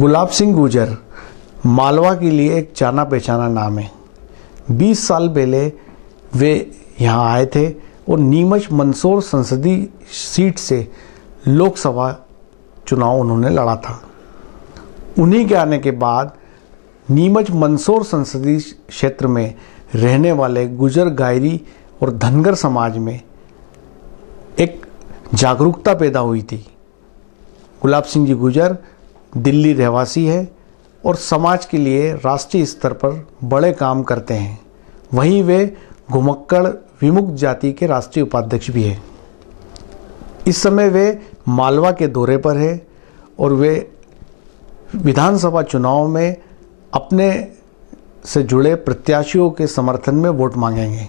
गुलाब सिंह गुर्जर मालवा के लिए एक जाना पहचाना नाम है। 20 साल पहले वे यहाँ आए थे और नीमच मंदसौर संसदीय सीट से लोकसभा चुनाव उन्होंने लड़ा था। उन्हीं के आने के बाद नीमच मंदसौर संसदीय क्षेत्र में रहने वाले गुर्जर गायरी और धनगर समाज में एक जागरूकता पैदा हुई थी। गुलाब सिंह जी गुर्जर दिल्ली रहवासी है और समाज के लिए राष्ट्रीय स्तर पर बड़े काम करते हैं। वहीं वे घुमक्कड़ विमुक्त जाति के राष्ट्रीय उपाध्यक्ष भी हैं। इस समय वे मालवा के दौरे पर हैं और वे विधानसभा चुनाव में अपने से जुड़े प्रत्याशियों के समर्थन में वोट मांगेंगे।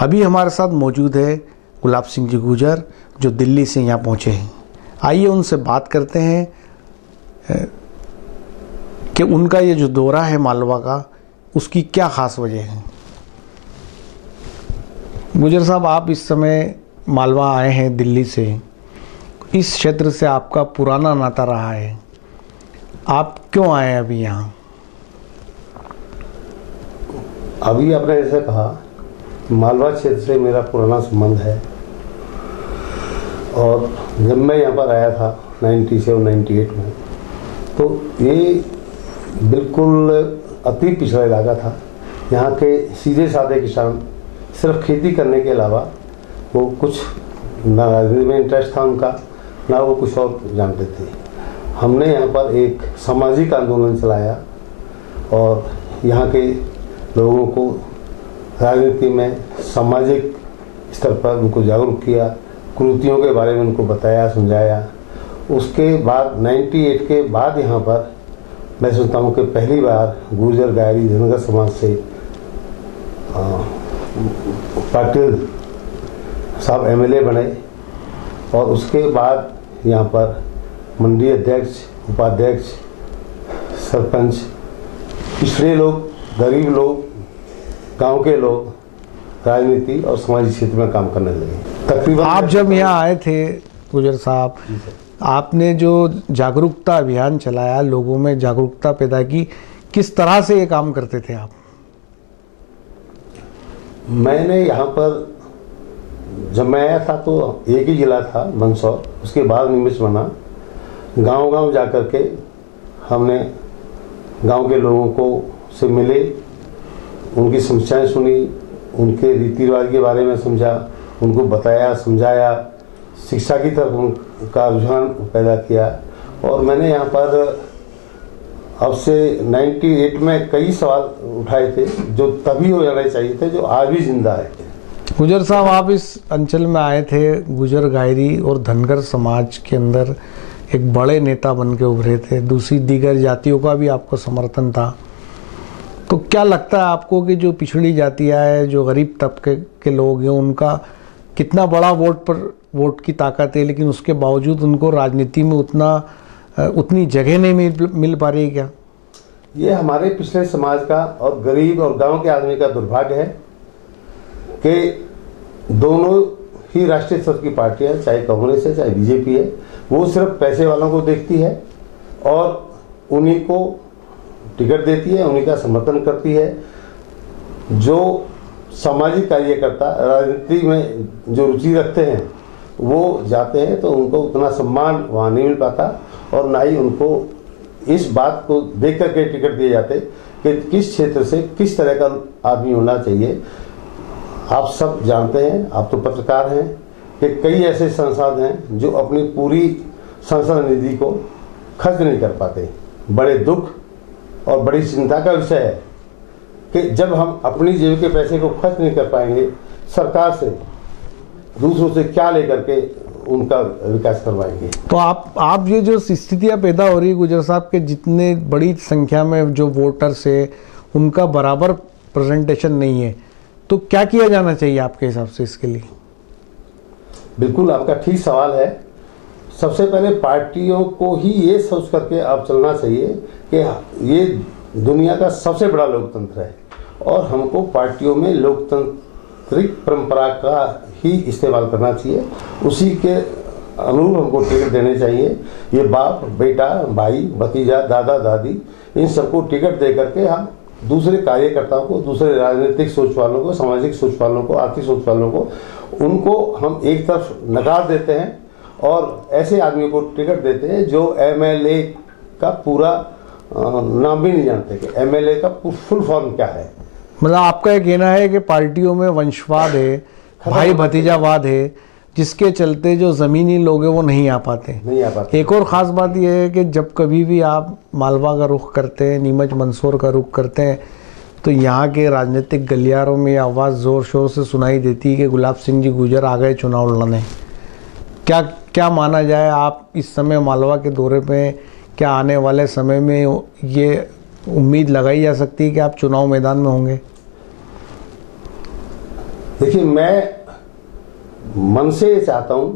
अभी हमारे साथ मौजूद है गुलाब सिंह जी गुर्जर, जो दिल्ली से यहाँ पहुँचे हैं। आइए उनसे बात करते हैं कि उनका ये जो दौरा है मालवा का, उसकी क्या खास वजह है। गुर्जर साहब, आप इस समय मालवा आए हैं दिल्ली से। इस क्षेत्र से आपका पुराना नाता रहा है, आप क्यों आए अभी यहाँ? अभी आपने जैसे कहा, मालवा क्षेत्र से मेरा पुराना संबंध है और जब मैं यहाँ पर आया था 97-98 में, तो ये बिल्कुल अति पिछड़ा इलाका था। यहाँ के सीधे साधे किसान सिर्फ खेती करने के अलावा वो कुछ ना राजनीति में इंटरेस्ट था उनका, ना वो कुछ और जानते थे। हमने यहाँ पर एक सामाजिक आंदोलन चलाया और यहाँ के लोगों को राजनीति में सामाजिक स्तर पर उनको जागरूक किया, कुरीतियों के बारे में उनको बताया, समझाया। उसके बाद 98 के बाद यहाँ पर मैं सोचता हूँ कि पहली बार गुर्जर गायरी धनगर समाज से पाटिल साहब MLA बने और उसके बाद यहाँ पर मंडी अध्यक्ष, उपाध्यक्ष, सरपंच, पिछड़े लोग, गरीब लोग, गांव के लोग राजनीति और सामाजिक क्षेत्र में काम करने लगे। तकरीबन आप जब यहाँ आए थे गुर्जर साहब, आपने जो जागरूकता अभियान चलाया, लोगों में जागरूकता पैदा की, किस तरह से ये काम करते थे आप? मैंने यहाँ पर जब मैं आया था तो एक ही जिला था मंदसौर, उसके बाद नीमच बना। गांव-गांव जाकर के हमने गांव के लोगों को से मिले, उनकी समस्याएं सुनी, उनके रीति रिवाज के बारे में समझा, उनको बताया, समझाया, शिक्षा की तरफ उनका रुझान पैदा किया। और मैंने यहाँ पर अब से 98 में कई सवाल उठाए थे जो तभी हो जाने चाहिए थे, जो आज भी जिंदा है। गुर्जर साहब, आप इस अंचल में आए थे, गुर्जर गायरी और धनगर समाज के अंदर एक बड़े नेता बन के उभरे थे। दूसरी दीगर जातियों का भी आपको समर्थन था। तो क्या लगता है आपको कि जो पिछड़ी जातियाँ है, जो गरीब तबके के लोग हैं, उनका कितना बड़ा वोट की ताकत है, लेकिन उसके बावजूद उनको राजनीति में उतनी जगह नहीं मिल पा रही है क्या? ये हमारे पिछले समाज का और गरीब और गांव के आदमी का दुर्भाग्य है कि दोनों ही राष्ट्रीय स्तर की पार्टियां, चाहे कांग्रेस है चाहे बीजेपी है, वो सिर्फ पैसे वालों को देखती है और उन्हीं को टिकट देती है, उन्हीं का समर्थन करती है। जो सामाजिक कार्यकर्ता राजनीति में जो रुचि रखते हैं वो जाते हैं तो उनको उतना सम्मान वहाँ नहीं मिल पाता और ना ही उनको इस बात को देख करके टिकट दिए जाते कि किस क्षेत्र से किस तरह का आदमी होना चाहिए। आप सब जानते हैं, आप तो पत्रकार हैं, कि कई ऐसे संस्थान हैं जो अपनी पूरी संसद निधि को खर्च नहीं कर पाते। बड़े दुख और बड़ी चिंता का विषय है कि जब हम अपनी जेब के पैसे को खर्च नहीं कर पाएंगे, सरकार से, दूसरों से क्या लेकर के उनका विकास करवाएंगे। तो आप ये जो स्थितियां पैदा हो रही है गुर्जर साहब के, जितने बड़ी संख्या में जो वोटर्स है उनका बराबर प्रेजेंटेशन नहीं है, तो क्या किया जाना चाहिए आपके हिसाब से इसके लिए? बिल्कुल, आपका ठीक सवाल है। सबसे पहले पार्टियों को ही ये सोच करके अब चलना चाहिए कि ये दुनिया का सबसे बड़ा लोकतंत्र है और हमको पार्टियों में लोकतांत्रिक परंपरा का ही इस्तेमाल करना चाहिए। उसी के अनुरूप हमको टिकट देने चाहिए। ये बाप बेटा भाई भतीजा दादा दादी इन सबको टिकट दे करके हम दूसरे कार्यकर्ताओं को, दूसरे राजनीतिक सोच वालों को, सामाजिक सोच वालों को, आर्थिक सोच वालों को, उनको हम एक तरफ नकार देते हैं और ऐसे आदमी को टिकट देते हैं जो एमएलए का पूरा नाम भी नहीं जानते कि एमएलए का फुल फॉर्म क्या है। मतलब आपका ये कहना है कि पार्टियों में वंशवाद है, भाई भतीजावाद है, जिसके चलते जो ज़मीनी लोग हैं वो नहीं आ पाते। एक और ख़ास बात यह है कि जब कभी भी आप मालवा का रुख करते हैं, नीमच मंदसौर का रुख करते हैं, तो यहाँ के राजनीतिक गलियारों में आवाज़ ज़ोर शोर से सुनाई देती है कि गुलाब सिंह जी गुजर आ गए चुनाव लड़ने। क्या माना जाए, आप इस समय मालवा के दौरे पे, क्या आने वाले समय में ये उम्मीद लगाई जा सकती है कि आप चुनाव मैदान में होंगे? देखिए, मैं मन से ये चाहता हूं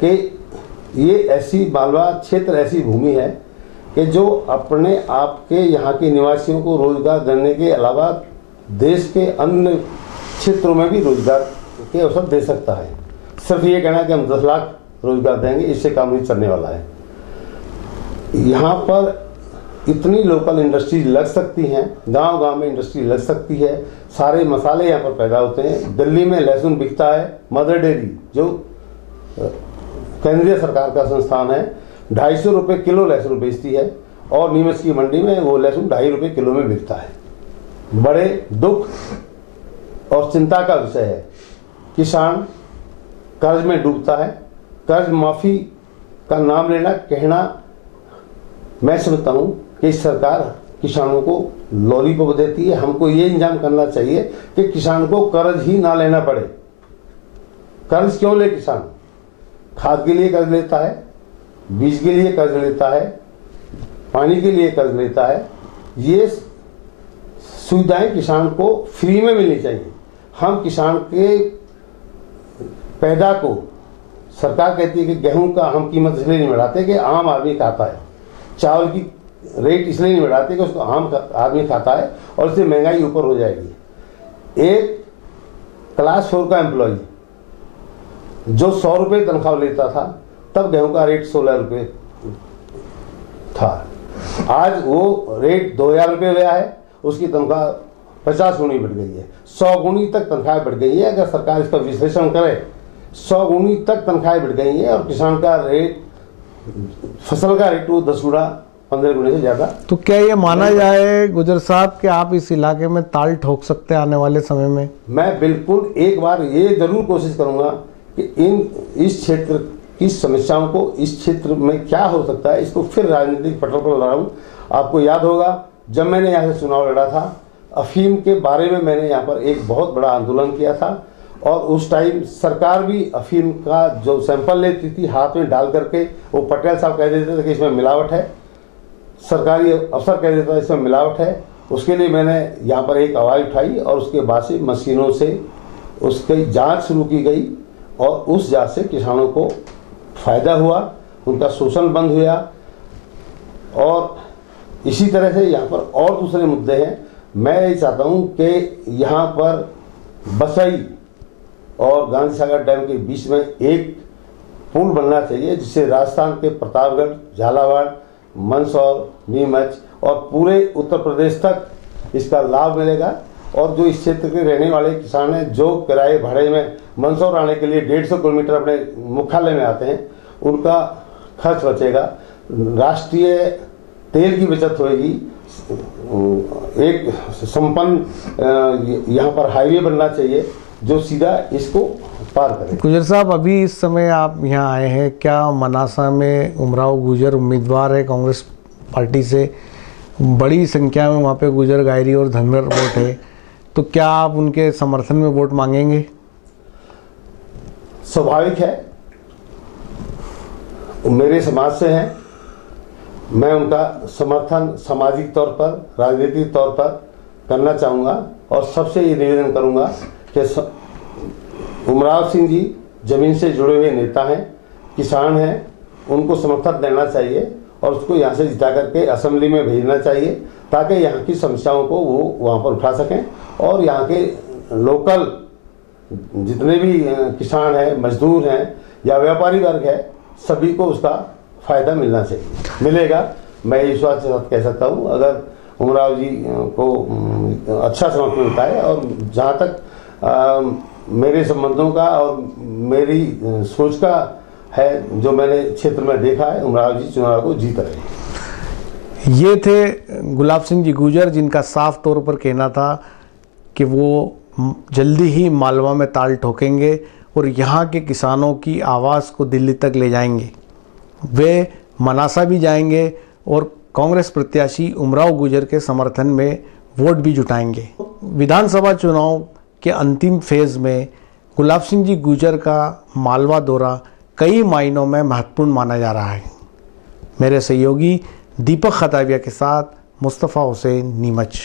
कि ये ऐसी मालवा क्षेत्र ऐसी भूमि है कि जो अपने आप के यहाँ के निवासियों को रोजगार देने के अलावा देश के अन्य क्षेत्रों में भी रोजगार के अवसर दे सकता है। सिर्फ ये कहना कि हम 10 लाख रोजगार देंगे, इससे काम नहीं चलने वाला है। यहाँ पर इतनी लोकल इंडस्ट्रीज लग सकती हैं, गांव-गांव में इंडस्ट्री लग सकती है, सारे मसाले यहाँ पर पैदा होते हैं। दिल्ली में लहसुन बिकता है, मदर डेयरी जो केंद्रीय सरकार का संस्थान है 250 रुपये किलो लहसुन बेचती है और नीमच की मंडी में वो लहसुन 2.5 रुपये किलो में बिकता है। बड़े दुख और चिंता का विषय है, किसान कर्ज में डूबता है। कर्ज माफी का नाम लेना कहना, मैं समझता हूं कि सरकार किसानों को लॉलीपॉप देती है। हमको ये इंतजाम करना चाहिए कि किसान को कर्ज ही ना लेना पड़े। कर्ज क्यों ले किसान? खाद के लिए कर्ज लेता है, बीज के लिए कर्ज लेता है, पानी के लिए कर्ज लेता है। ये सुविधाएं किसान को फ्री में मिलनी चाहिए। हम किसान के पैदा को, सरकार कहती है कि गेहूं का हम कीमत इसलिए नहीं बढ़ाते कि आम आदमी खाता है, चावल की रेट इसलिए नहीं बढ़ाते कि उसको आम आदमी खाता है और इससे महंगाई ऊपर हो जाएगी। एक क्लास 4 का एम्प्लॉय जो 100 रुपये तनख्वाह लेता था, तब गेहूं का रेट 16 रुपये था। आज वो रेट 2000 रुपये गया है, उसकी तनख्वाह 50 गुनी बढ़ गई है, 100 गुनी तक तनख्वाह बढ़ गई है। अगर सरकार इसका विश्लेषण करे, 100 गुनी तक तनख्वाहें बढ़ गई है और किसान का रेट, फसल का रेट वो 10 गुना 15 गुने से ज्यादा। तो क्या ये माना जाए गुजर साहब कि आप इस इलाके में ताल ठोक सकते हैं आने वाले समय में? मैं बिल्कुल एक बार ये जरूर कोशिश करूंगा कि इस क्षेत्र की समस्याओं को, इस क्षेत्र में क्या हो सकता है, इसको फिर राजनीतिक पटल पर लड़ाऊं। आपको याद होगा जब मैंने यहाँ से चुनाव लड़ा था, अफीम के बारे में मैंने यहाँ पर एक बहुत बड़ा आंदोलन किया था और उस टाइम सरकार भी अफीम का जो सैंपल लेती थी हाथ में डाल करके, वो पटेल साहब कह देते थे कि इसमें मिलावट है, सरकारी अफसर कह देता था इसमें मिलावट है। उसके लिए मैंने यहाँ पर एक आवाज़ उठाई और उसके बाद से मशीनों से उसकी जांच शुरू की गई और उस जांच से किसानों को फायदा हुआ, उनका शोषण बंद हुआ। और इसी तरह से यहाँ पर और दूसरे मुद्दे हैं। मैं ये चाहता हूँ कि यहाँ पर बसई और गांधी सागर डैम के बीच में एक पुल बनना चाहिए, जिससे राजस्थान के प्रतापगढ़, झालावाड़, मंदसौर, नीमच और पूरे उत्तर प्रदेश तक इसका लाभ मिलेगा। और जो इस क्षेत्र के रहने वाले किसान हैं, जो किराए भाड़े में मंदसौर आने के लिए 150 किलोमीटर अपने मुख्यालय में आते हैं, उनका खर्च बचेगा, राष्ट्रीय तेल की बचत होगी, एक संपन्न यहाँ पर हाईवे बनना चाहिए जो सीधा इसको पार करे। गुजर साहब, अभी इस समय आप यहाँ आए हैं, क्या मनासा में उमराव गुजर उम्मीदवार है कांग्रेस पार्टी से, बड़ी संख्या में वहाँ पे गुजर, गायरी और धनगर वोट है, तो क्या आप उनके समर्थन में वोट मांगेंगे? स्वाभाविक है, मेरे समाज से हैं, मैं उनका समर्थन सामाजिक तौर पर, राजनीतिक तौर पर करना चाहूँगा और सबसे ये निवेदन करूँगा कि उमराव सिंह जी जमीन से जुड़े हुए नेता हैं, किसान हैं, उनको समर्थन देना चाहिए और उसको यहाँ से जिता करके असेंबली में भेजना चाहिए ताकि यहाँ की समस्याओं को वो वहाँ पर उठा सकें और यहाँ के लोकल जितने भी किसान हैं, मजदूर हैं या व्यापारी वर्ग है, सभी को उसका फायदा मिलना चाहिए, मिलेगा। मैं इस बात के साथ कह सकता हूँ, अगर उमराव जी को अच्छा समर्थन मिलता है, और जहाँ तक मेरे संबंधों का और मेरी सोच का है, जो मैंने क्षेत्र में देखा है, उमराव जी चुनाव को जीत रहे हैं। ये थे गुलाब सिंह जी गुर्जर, जिनका साफ तौर पर कहना था कि वो जल्दी ही मालवा में ताल ठोकेंगे और यहाँ के किसानों की आवाज़ को दिल्ली तक ले जाएंगे। वे मनासा भी जाएंगे और कांग्रेस प्रत्याशी उमराव गुर्जर के समर्थन में वोट भी जुटाएंगे। विधानसभा चुनाव के अंतिम फेज में गुलाब सिंह जी गुर्जर का मालवा दौरा कई मायनों में महत्वपूर्ण माना जा रहा है। मेरे सहयोगी दीपक खताविया के साथ मुस्तफ़ा हुसैन, नीमच।